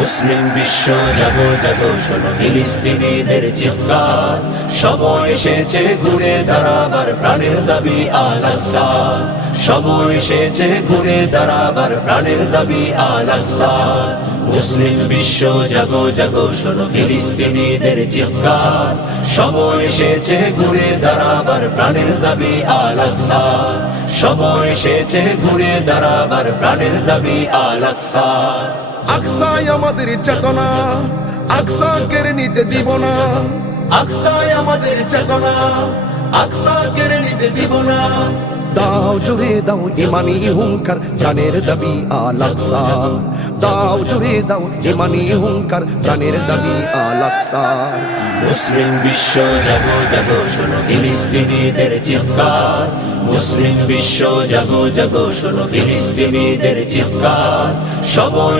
মুসলিম বিশ্ব জাগো জাগো শোনো ফিলিস্তিনিদের চিৎকার, সময় এসেছে ঘুরে দাঁড়াবার প্রাণের দাবি আল আকসা, সময় এসেছে ঘুরে দাঁড়াবার প্রাণের দাবি আল আকসা। মুসলিম বিশ্ব জাগো জাগো শোনো ফিলিস্তিনিদের চিৎকার, সময় এসেছে ঘুরে দাঁড়াবার প্রাণের দাবি আল আকসা, সময় এসেছে ঘুরে দাঁড়াবার প্রাণের দাবি আল আকসা। আকসায় আমাদের চেতনা, আকসা কেড়ে নিতে দিব না, আকসায় আমাদের চেতনা, আকসা কেড়ে নিতে দিব না। দাও জুড়ে দাও ইমানি হুঙ্কার, প্রাণের দাবি আল আকসা, দাও জুড়ে দাও ইমানি হুঙ্কার, প্রাণের দাবি আল আকসা। মুসলিম বিশ্ব জাগো জাগো শোনো ফিলিস্তিনিদের চিৎকার, মুসলিম বিশ্ব জাগো জাগো শোনো ফিলিস্তিনিদের চিৎকার, সময়